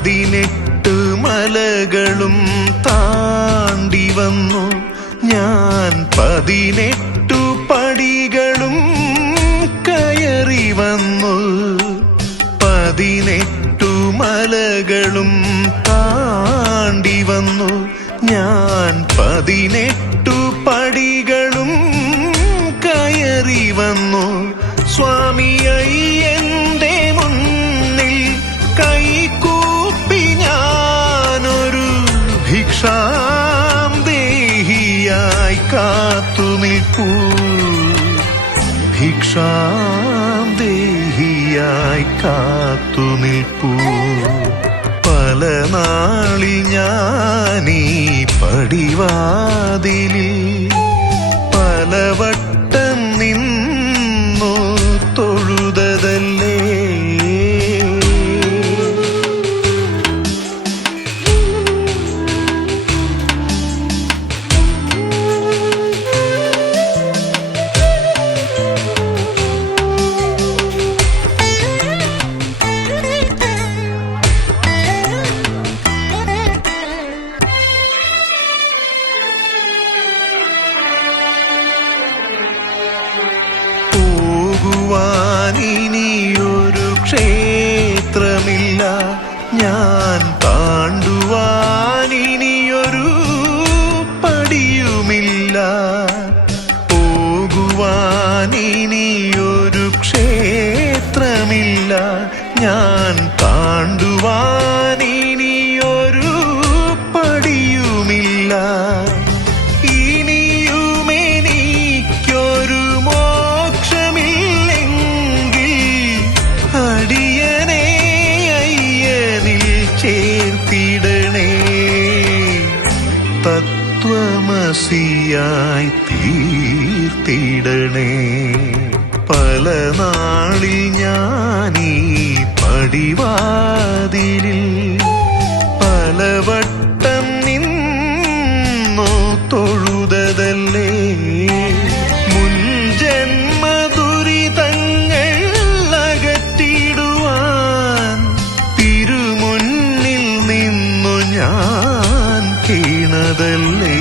പതിനെട്ട് മലകളും താണ്ടി വന്നു. ഞാൻ പതിനെട്ടു പടികളും കയറി വന്നു. പതിനെട്ടു മലകളും താണ്ടി വന്നു. ഞാൻ പതിനെട്ടു പടികളും കയറി വന്നു. സ്വാമി കാത്തു നിൽപ്പൂ. ദേഹിയായി കാത്തു നിൽപ്പൂ. പല നാളി ഞാനീ പടിവാതിലിൽ പോകുവാനിനിയൊരു ക്ഷേത്രമില്ല. ഞാൻ താണ്ടുവാനിനിയൊരു പടിയുമില്ല. പോകുവാനിനിയൊരു ക്ഷേത്രമില്ല. ഞാൻ തത്വമസിയായി തീർത്തിടണേ. പല നാളിൽ ഞാനീ പടിവാതിലിൽ പലവട്ടം നിന്നു തൊഴുതതല്ലേ ആ കീണതല്ലേ